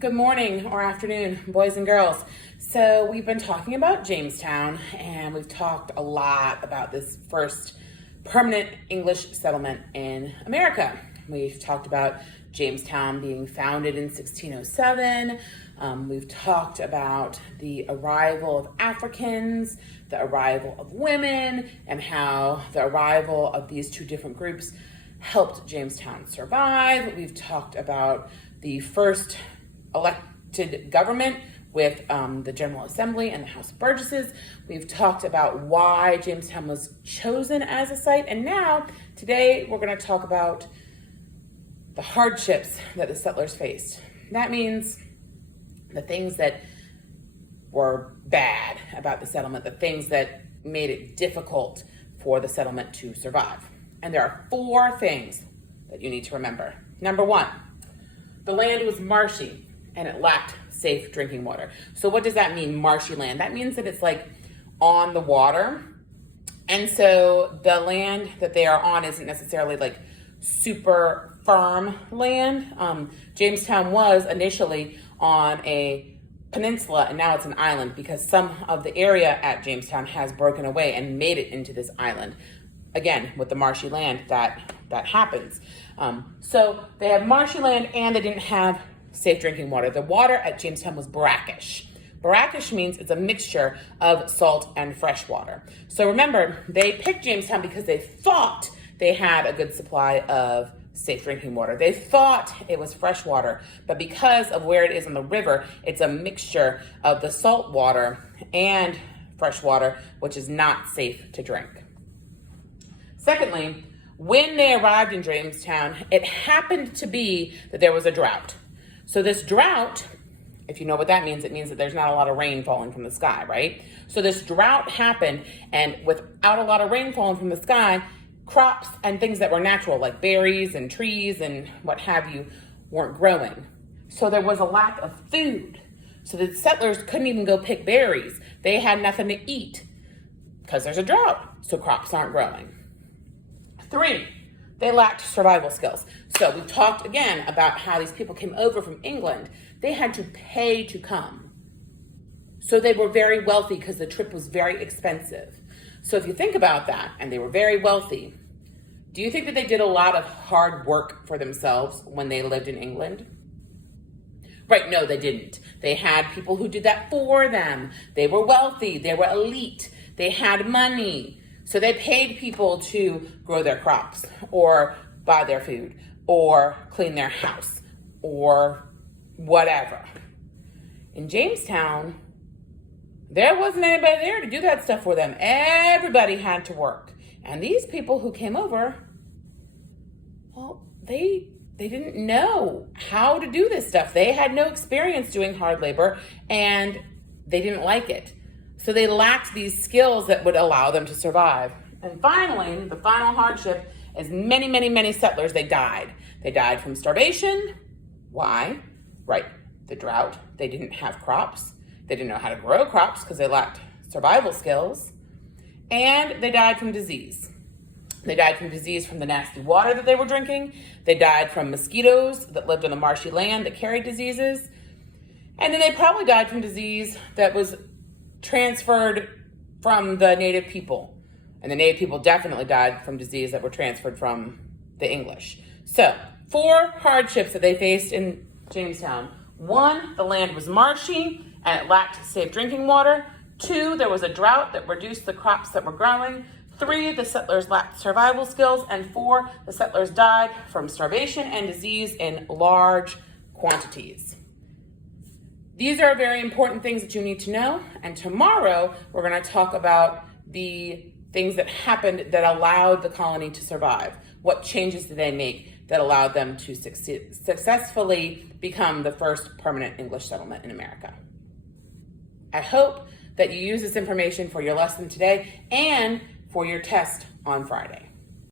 Good morning or afternoon, boys and girls. So we've been talking about Jamestown, and we've talked a lot about this first permanent English settlement in America. We've talked about Jamestown being founded in 1607. We've talked about the arrival of Africans, the arrival of women, and how the arrival of these two different groups helped Jamestown survive. We've talked about the first elected government with the General Assembly and the House of Burgesses. We've talked about why Jamestown was chosen as a site. And now, today, we're going to talk about the hardships that the settlers faced. That means the things that were bad about the settlement, the things that made it difficult for the settlement to survive. And there are 4 things that you need to remember. Number 1, the land was marshy and it lacked safe drinking water. So what does that mean, marshy land? That means that it's like on the water. And so the land that they are on isn't necessarily like super firm land. Jamestown was initially on a peninsula, and now it's an island because some of the area at Jamestown has broken away and made it into this island. Again, with the marshy land, that happens. So they have marshy land and they didn't have safe drinking water. The water at Jamestown was brackish. Brackish means it's a mixture of salt and fresh water. So remember, they picked Jamestown because they thought they had a good supply of safe drinking water. They thought it was fresh water, but because of where it is on the river, it's a mixture of the salt water and fresh water, which is not safe to drink. Secondly, when they arrived in Jamestown, it happened to be that there was a drought. So this drought, if you know what that means, it means that there's not a lot of rain falling from the sky, right? So this drought happened, and without a lot of rain falling from the sky, crops and things that were natural, like berries and trees and what have you, weren't growing. So there was a lack of food. So the settlers couldn't even go pick berries. They had nothing to eat because there's a drought, so crops aren't growing. 3, they lacked survival skills. So we've talked again about how these people came over from England. They had to pay to come. So they were very wealthy because the trip was very expensive. So if you think about that, and they were very wealthy, do you think that they did a lot of hard work for themselves when they lived in England? Right, no, they didn't. They had people who did that for them. They were wealthy, they were elite, they had money. So they paid people to grow their crops or buy their food or clean their house or whatever. In Jamestown, there wasn't anybody there to do that stuff for them. Everybody had to work. And these people who came over, well, they didn't know how to do this stuff. They had no experience doing hard labor and they didn't like it. So they lacked these skills that would allow them to survive. And finally, the final hardship is many settlers, they died. They died from starvation. Why? Right, the drought. They didn't have crops. They didn't know how to grow crops because they lacked survival skills. And they died from disease. They died from disease from the nasty water that they were drinking. They died from mosquitoes that lived on the marshy land that carried diseases. And then they probably died from disease that was transferred from the native people. And the native people definitely died from disease that were transferred from the English. So, 4 hardships that they faced in Jamestown. 1, the land was marshy and it lacked safe drinking water. 2, there was a drought that reduced the crops that were growing. 3, the settlers lacked survival skills. And 4, the settlers died from starvation and disease in large quantities. These are very important things that you need to know. And tomorrow, we're going to talk about the things that happened that allowed the colony to survive. What changes did they make that allowed them to successfully become the first permanent English settlement in America? I hope that you use this information for your lesson today and for your test on Friday.